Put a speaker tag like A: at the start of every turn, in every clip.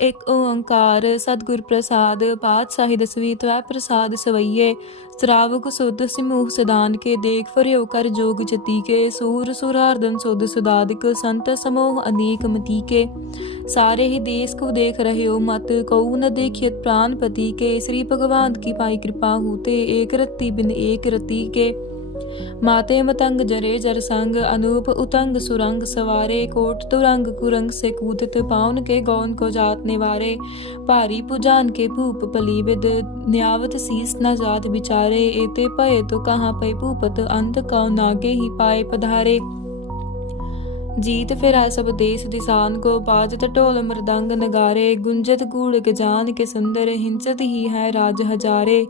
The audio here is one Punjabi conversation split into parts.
A: ਇਕ ਓੰਕਾਰ ਸਤਿਗੁਰ ਪ੍ਰਸਾਦ, ਪਾਤਸ਼ਾਹੀ ਦਸਵੀ ਤਵੈ ਪ੍ਰਸਾਦ ਸਵਈਏ। ਸ਼ਰਾਵਕ ਸੁਧ ਸਿਮੂਹ ਸਦਾਨ ਕੇ ਦੇਖ, ਫਰਿਓ ਕਰ ਜੋਗ ਜਤੀ ਕੇ। ਸੂਰ ਸੁਰਾਰਦਨ ਸੁਧ ਸੁਦਾਦਿਕ, ਸੰਤ ਸਮੂਹ ਅਨੇਕ ਮਤੀ ਕੇ ਸਾਰੇ ਹੀ ਦੇਸ ਕੋ ਦੇਖ ਰਹਿਓ ਮਤ, ਕਉ ਨ ਦੇਖਿਤ ਪ੍ਰਾਨਪਤੀ ਕੇ। ਸ੍ਰੀ ਭਗਵਾਨ ਕੀ ਪਾਈ ਕਿਰਪਾ ਹੂਤੇ ਏਕ ਰਤੀ ਬਿਨ ਏਕ ਰਤੀ ਕੇ। ਮਾਤੇ ਮਤੰਗ ਜਰੇ ਜਰ ਸੰਗ, ਅਨੂਪ ਉਤੰਗ ਸੁਰੰਗ ਸਵਾਰੇ, ਕੋਟ ਤੁਰੰਗ ਕੁਰੰਗ ਸੇ ਕੂਦਤ ਪਾਉਨ ਕੇ ਗੌਨ ਕੋ ਜਾਤ ਨਿਵਾਰੇ। ਭਾਰੀ ਪੁਜਾਨ ਕੇ ਭੂਪ ਪਲੀ ਵਿਦ ਨਿਆਵਤ ਸੀਸ ਨਾ ਜਾਤ ਵਿਚਾਰੇ। ਏਤੇ ਭਏ ਤੋ ਕਹਾਂ ਪਈ ਭੂਪਤ, ਅੰਤ ਕਉ ਨਾਗੇ ਹੀ ਪਾਏ ਪਧਾਰੇ। ਜੀਤ ਫਿਰੈ ਸਭ ਦੇਸ ਦਿਸਾਨ ਕੋ ਬਾਜਤ ਢੋਲ ਮਰਦੰਗ ਨਗਾਰੇ, ਗੁੰਜਤ ਗੂੜ ਗਜਾਨ ਕੇ ਸੁੰਦਰ, ਹਿੰਸਤ ਹੀ ਹੈ ਰਾਜ ਹਜ਼ਾਰੇ।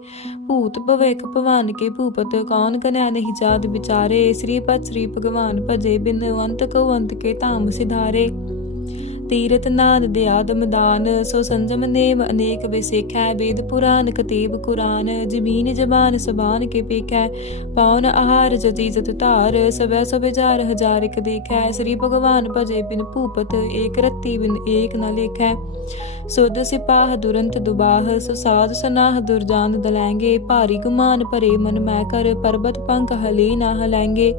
A: ਭੂਤ ਭਵੇਕ ਭਵਾਨ ਕੇ ਭੂਪਤ, ਕੌਣ ਕਨੈ ਨਹੀਂ ਜਾਤ ਵਿਚਾਰੇ। ਸ੍ਰੀ ਪਤ ਸ੍ਰੀ ਭਗਵਾਨ ਭਜੇ, ਬਿਨ ਅੰਤ ਕੋ ਅੰਤ ਕੇ ਧਾਮ ਸਿਧਾਰੇ। ਤੀਰਤ ਨਾਦ ਦਿਆਦ ਮਦਾਨ ਸੋ ਸੰਜਮ ਨੇਮ ਅਨੇਕ ਵਿਸੇਖੈ, ਵੇਦ ਪੁਰਾਨ ਕਤੇਬ ਕੁਰਾਨ, ਜ਼ਮੀਨ ਜ਼ਬਾਨ ਸਬਾਨ ਕੇ ਪੇਖੈ, ਪਾਉਨ ਆਹਾਰ ਜਤੀ ਜਤ ਧਾਰ, ਸਭੈ ਸਭੈ ਜਾਰ ਹਜ਼ਾਰ ਇਕ ਦੇਖੈ, ਸ੍ਰੀ ਭਗਵਾਨ ਭਜੇ ਬਿਨ ਭੂਪਤ, ਏਕ ਰਤੀ ਬਿਨ ਏਕ ਨ ਲੇਖੈ। ਸੁਧ ਸਿਪਾਹ ਦੁਰੰਤ ਦੁਬਾਹ ਸੁਸਾਦ ਸਾਧ ਸਨਾਹ ਦੁਰਜਾਨ ਦਲੈਂਗੇ, ਭਾਰੀ ਗੁਮਾਨ ਭਰੇ ਮਨ ਮੈਂ ਕਰ, ਪਰਬਤ ਪੰਖ ਹਲੇ ਨਾ ਹਲੈਂਗੇ।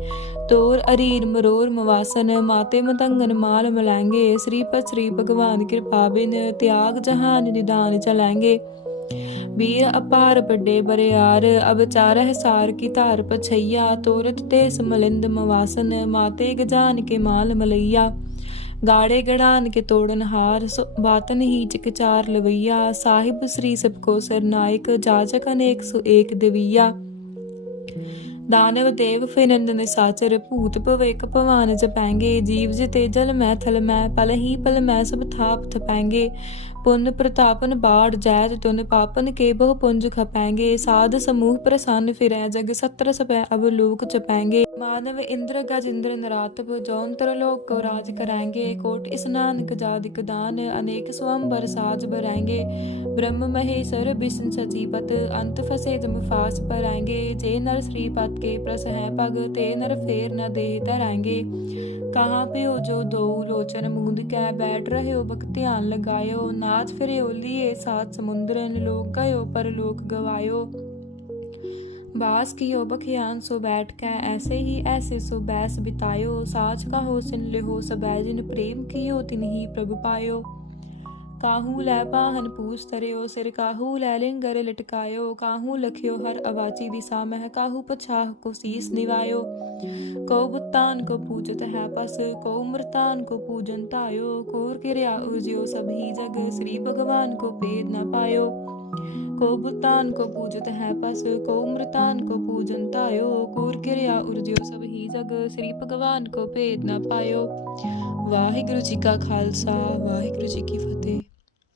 A: ਤੋਰ ਅਰੀਰ ਮਰੋਰ ਮਵਾਸਨ, ਮਾਤੇ ਮਤੰਗਨ ਮਾਲ ਮਲੈਂਗੇ। ਸ੍ਰੀ ਪਤ ਸ੍ਰੀ ਭਗਵਾਨ ਕਿਰਪਾ ਬਿਨ ਤਿਆਗ ਜਹਾਨ ਨਿਦਾਨ ਚਲੈਂਗੇ। ਵੀਰ ਅਪਾਰ ਵੱਡੇ ਬਰਿਆਰ, ਅਬ ਚਾਰਹ ਸਾਰ ਕੀ ਧਾਰ ਪਛਈਆ। ਤੋਰਤ ਤੇ ਸਮਲਿੰਦ ਮਵਾਸਨ, ਮਾਤੇ ਗਜਾਨ ਕੇ ਮਾਲ ਮਲਈਆ। ਗਾੜੇ ਗੜਾਨ ਕੇ ਤੋੜਨ ਹਾਰ, ਸੋ ਬਾਤਨ ਹੀ ਚਿਕਚਾਰ ਲਵਈਆ। ਸਾਹਿਬ ਸ੍ਰੀ ਸਭ ਕੋ ਸਰਨਾਇਕ ਜਾਜਕ ਅਨੇਕ ਸੋ ਏਕ ਦੇਵੀਆ। ਦਾਨਵ ਦੇਵ ਫਿਰੰਦ ਨਿਸਾਚਰ ਭੂਤ ਭਵੇਕ ਭਵਾਨ ਜਪੈਂਗੇ ਜੀਵ ਜਤੇ ਜਲ ਮੈਂ ਥਲ ਮੈਂ, ਪਲ ਹੀ ਪਲ ਮੈਂ ਸਭ ਥਾਪ ਥਪੈਂਗੇ। ਪੁੰਨ ਪ੍ਰਤਾਪਨ ਬਾੜ ਜੈਤ ਤੁਨ ਪਾਪਨ ਕੇ ਬਹੁ ਪੁੰਜ ਖਪੈਂਗੇ। ਸਾਧ ਸਮੂਹ ਪ੍ਰਸੰਨ ਫਿਰੈ, ਜਗ ਸਤਰ ਸਪੈ ਅਬ ਲੋਕ ਚਪੈਂਗੇ ਮਾਨਵ ਇੰਦਰ ਗਜ ਇੰਦਰ ਨਰਾਤਪ ਜੌਂਤਰ ਲੋਕ ਕੋ ਰਾਜ ਕਰਾਂਗੇ, ਕੋਟ ਇਸਨਾਨਕ ਜਾਦਿਕ ਦਾਨ, ਅਨੇਕ ਸਵੰਬਰ ਸਾਜ ਬਰਾਂਗੇ ਬ੍ਰਹਮ ਮਹੇਸ਼ਰ ਵਿਸ਼ਨ ਸਚੀਪਤ, ਅੰਤ ਫਸੇ ਜਮ ਫਾਸ ਪਰਾਂਗੇ ਜੇ ਨਰ ਸ੍ਰੀ ਪਤ ਕੇ ਪ੍ਰਸ ਹੈ ਪਗ, ਤੇ ਨਰ ਫੇਰ ਨ ਦੇ ਧਰਾਂਗੇ। ਕਹਾਂ ਪਿਓ ਜੋ ਦੋ ਲੋਚਨ ਮੂੰਦ ਕੈ ਬੈਠ ਰਹਿਓ ਬਕ ਧਿਆਨ ਲਗਾਇਓ। ਨਾਚ ਫਿਰਿਓ, ਲੀਏ ਸਾਤ ਸਮੁੰਦਰਨ ਲੋਕ ਗਇਓ ਪਰ ਲੋਕ ਗਵਾਇਓ। बास कियो बखियान सो बैठ कै, ऐसे ही ऐसे सो बैस बितायो। साच कहो, सिन लिहो सबै, जिन प्रेम कियो तिन्ही प्रभु पायो। काहू लै पाहन पूछ तरियो, सिर काहू लै लिंगर लटकायो। काहू लखियो हर अवाची दिशा मह काहू पछाह को सीस निवायो। को बुत्तान को पूजत है पस, को मृतान को पूजन तायो। कोर किरया उजियो सभी जग, श्री भगवान को पेद न पायो। को भुतान को पूजत है पस, को मृतान को पूजन तायो। कूर किरिया उर्जियो सब ही जग, श्री भगवान को भेद न पायो। वाहिगुरु जी का खालसा, वाहिगुरु जी की फतेह।